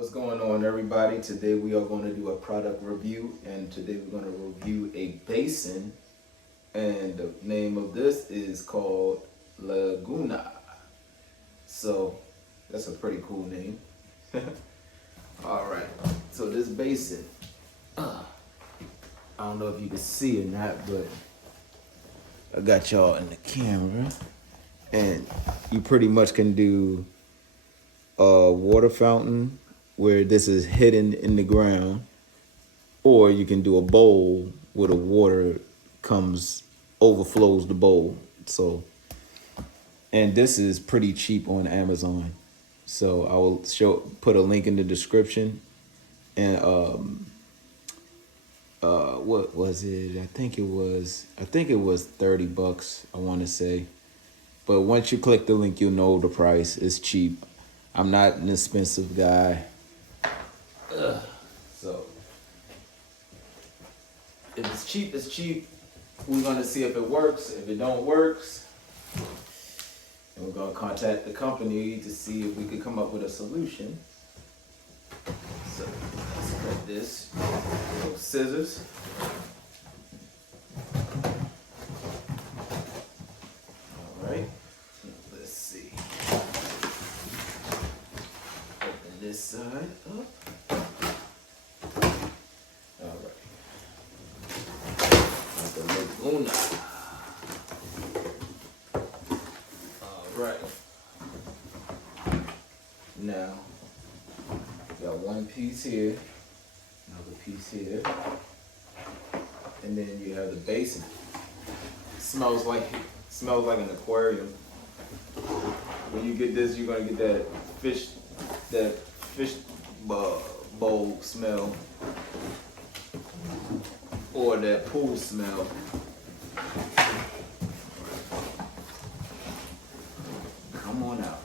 What's going on, everybody? Today we are going to do a product review, and today we're going to review a basin, and the name of this is called Laguna. So that's a pretty cool name. All right, so this basin, I don't know if you can see or not, but I got y'all in the camera, and you pretty much can do a water fountain where this is hidden in the ground, or you can do a bowl where the water overflows the bowl. So, and this is pretty cheap on Amazon. So I will put a link in the description. And what was it? I think it was $30, I want to say. But once you click the link, you'll know the price. It's cheap. I'm not an expensive guy. So if it's cheap, it's cheap. We're gonna see if it works. If it don't works, and we're gonna contact the company to see if we could come up with a solution. So let's cut this. Those scissors. All right. Let's see. Open this side up. All right. The Laguna. All right. Now, got one piece here, another piece here, and then you have the basin. Smells like an aquarium. When you get this, you're gonna get that fish bowl smell, or that pool smell. Come on out.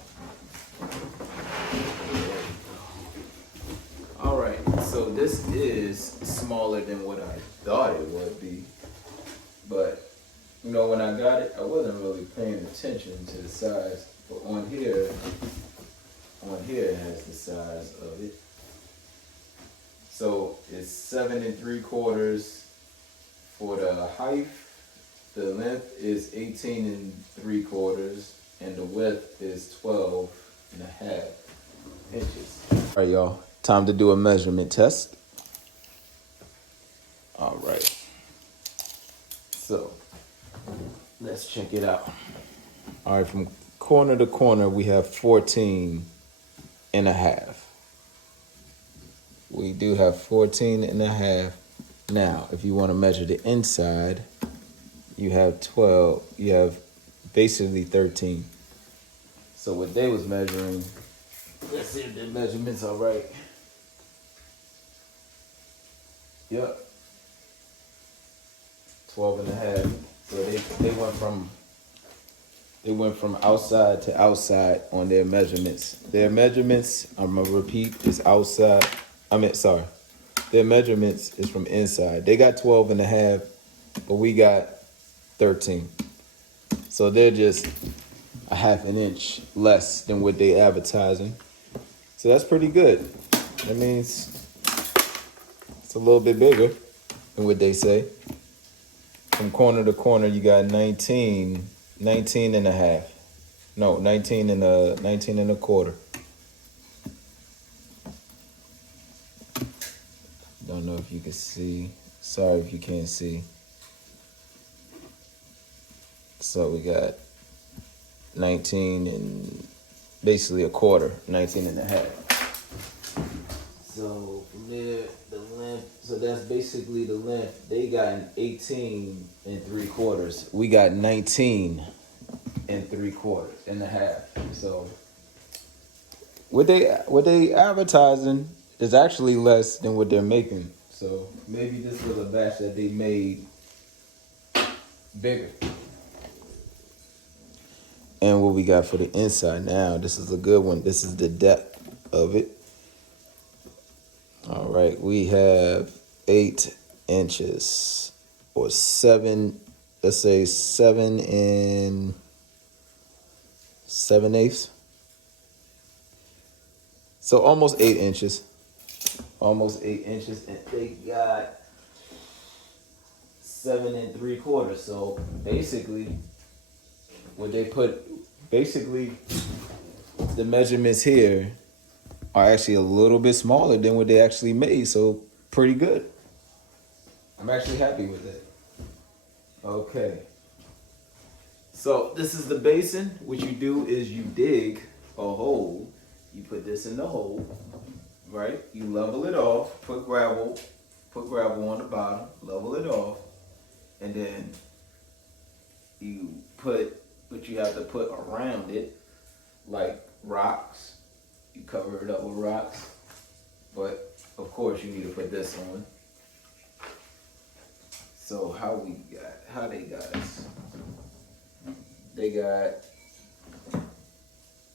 All right, so this is smaller than what I thought it would be, but you know, when I got it, I wasn't really paying attention to the size. But on here it has the size of it. So it's 7 3/4 for the height. The length is 18 3/4, and the width is 12.5 inches. All right, y'all. Time to do a measurement test. All right. So let's check it out. All right, from corner to corner, we have 14.5. We do have 14.5. Now, if you want to measure the inside, you have 12. You have basically 13. So what they was measuring, let's see if the measurements are right. Yep. 12.5. So they went from outside to outside on their measurements. Their measurements, I'm gonna repeat, is outside. Their measurements is from inside. They got 12.5, but we got 13. So they're just a half an inch less than what they advertising. So that's pretty good. That means it's a little bit bigger than what they say. From corner to corner, you got 19 and a half. No, 19 and a quarter. Don't know if you can see. Sorry if you can't see. So we got 19 and basically a quarter, 19 and a half. So from there, the length, so that's basically the length. They got an 18 3/4. We got 19 3/4.5. So what they advertising is actually less than what they're making. So maybe this was a batch that they made bigger. And what we got for the inside now, this is a good one. This is the depth of it. All right, we have 8 inches or 7, let's say 7 7/8. So almost 8 inches. Almost 8 inches. And they got 7 3/4. So basically, what they put, basically, the measurements here are actually a little bit smaller than what they actually made. So pretty good. I'm actually happy with it. Okay. So this is the basin. What you do is you dig a hole. You put this in the hole, right? You level it off, put gravel on the bottom, level it off, and then you put what you have to put around it, like rocks. You cover it up with rocks, but of course you need to put this on. So how they got us?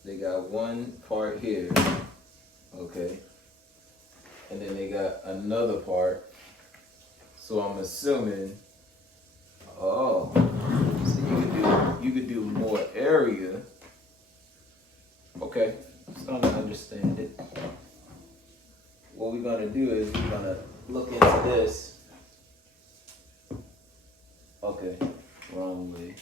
They got one part here, okay, and then they got another part. So I'm assuming, so you could do more area. Okay, starting to understand it. What we're gonna do is we're gonna look into this. Okay, wrong way.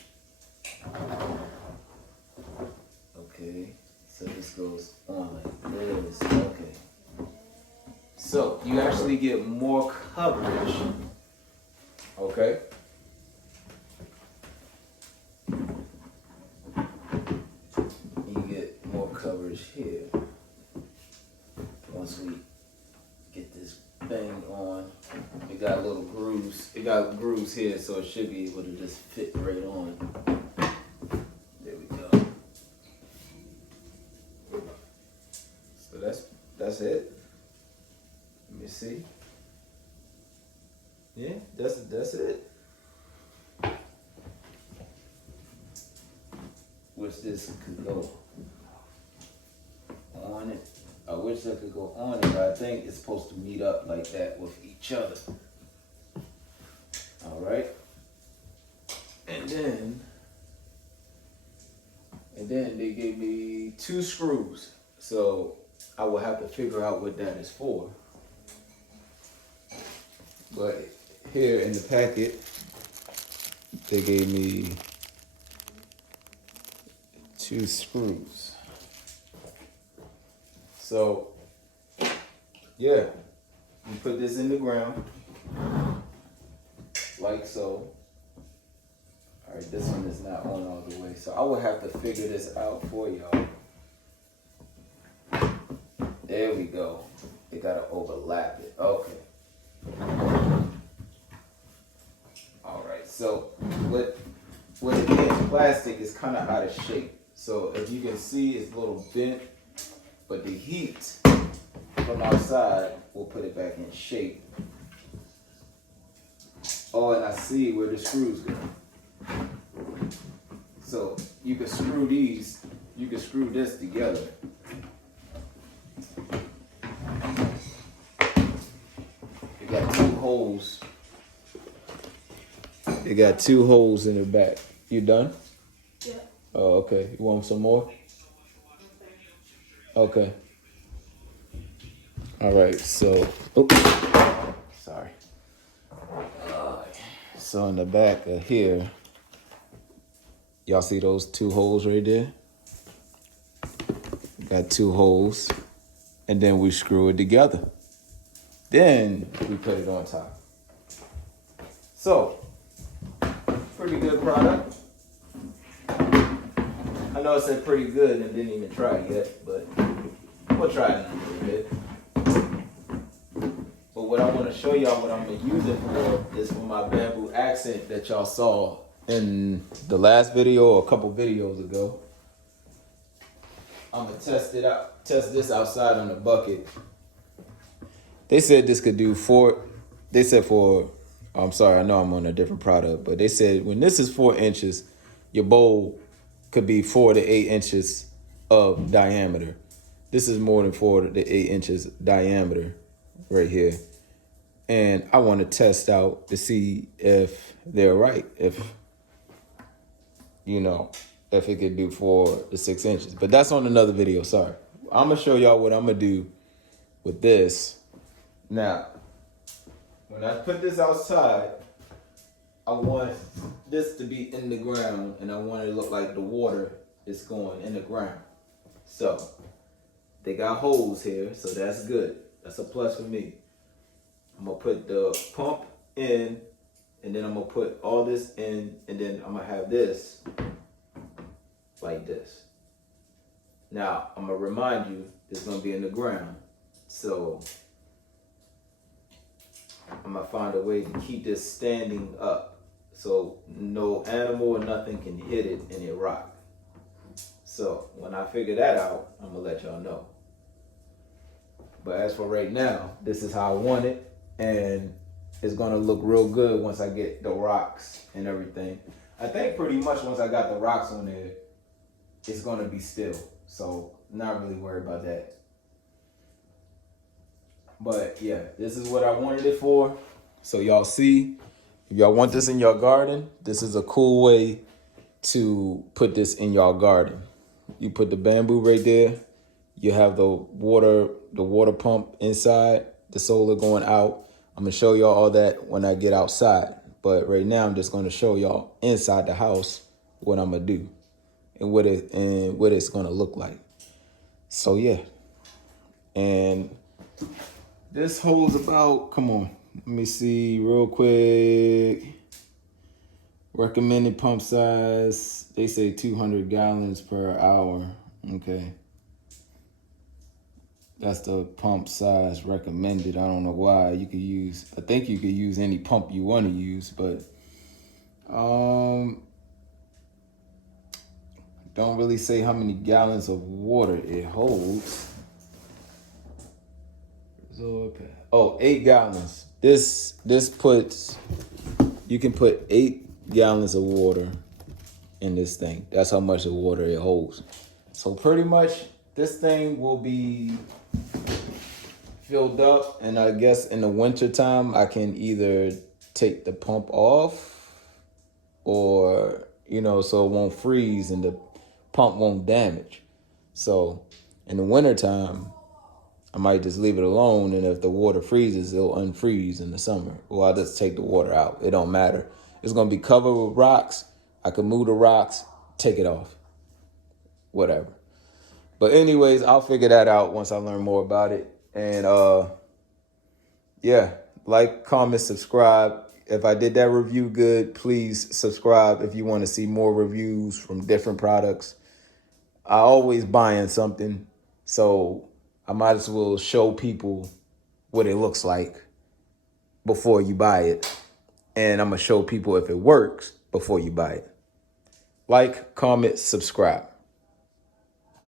Okay, so this goes on like this. Okay. So you actually get more coverage. Okay. You get more coverage here. Once we get this bang on, it got little grooves. It got grooves here, so it should be able to just fit right on. There we go. So that's it. Let me see. Yeah, that's it. Wish this could go on it. I wish that could go on it, but I think it's supposed to meet up like that with each other. All right. And then they gave me 2 screws. So I will have to figure out what that is for. But here in the packet, they gave me 2 screws. So, yeah, you put this in the ground, like so. All right, this one is not on all the way, so I will have to figure this out for y'all. There we go. It gotta overlap it. Okay. All right. So what it is, plastic is kind of out of shape. So if you can see, it's a little bent, but the heat from outside will put it back in shape. Oh, and I see where the screws go. So you can screw these. You can screw this together. It got 2 holes. It got 2 holes in the back. You done? Yeah. Oh, okay. You want some more? Okay. All right. So, oops. Sorry. So in the back of here, y'all see those 2 holes right there? Got 2 holes, and then we screw it together. Then we put it on top. So, pretty good product. I know it said pretty good and didn't even try it yet, but we'll try it in a little bit. But what I want to show y'all, what I'm going to use it for, is for my bamboo accent that y'all saw in the last video or a couple videos ago. I'm going to test this outside on the bucket. They said this could do 4, they said for, I'm sorry, I know I'm on a different product, but they said when this is 4 inches, your bowl could be 4 to 8 inches of diameter. This is more than 4 to 8 inches diameter right here. And I want to test out to see if they're right, if it could do 4 to 6 inches. But that's on another video, sorry. I'm gonna show y'all what I'm gonna do with this. Now, when I put this outside, I want this to be in the ground, and I want it to look like the water is going in the ground. So they got holes here, so that's good. That's a plus for me. I'm gonna put the pump in, and then I'm gonna put all this in, and then I'm gonna have this like this. Now, I'm gonna remind you, it's gonna be in the ground. So I'm gonna find a way to keep this standing up so no animal or nothing can hit it and it rock. So when I figure that out, I'm gonna let y'all know. But as for right now, this is how I want it, and it's gonna look real good once I get the rocks and everything. I think pretty much once I got the rocks on there, it's gonna be still. So not really worried about that. But yeah, this is what I wanted it for. So y'all see, if y'all want this in your garden, this is a cool way to put this in your garden. You put the bamboo right there. You have the water pump inside, the solar going out. I'm gonna show y'all all that when I get outside. But right now I'm just gonna show y'all inside the house what I'm gonna do and what it's gonna look like. So yeah. And this holds about, come on, let me see real quick. Recommended pump size, they say 200 gallons per hour. Okay. That's the pump size recommended. I don't know why. I think you could use any pump you want to use, but don't really say how many gallons of water it holds. Oh, 8 gallons. This puts, you can put 8 gallons of water in this thing. That's how much of water it holds. So pretty much this thing will be filled up, and I guess in the winter time I can either take the pump off or, so it won't freeze and the pump won't damage. So in the winter time, I might just leave it alone, and if the water freezes, it'll unfreeze in the summer. Or I'll just take the water out. It don't matter. It's going to be covered with rocks. I can move the rocks, take it off, whatever. But anyways, I'll figure that out once I learn more about it. And yeah, like, comment, subscribe. If I did that review good, please subscribe if you want to see more reviews from different products. I always buying something, so I might as well show people what it looks like before you buy it. And I'm going to show people if it works before you buy it. Like, comment, subscribe.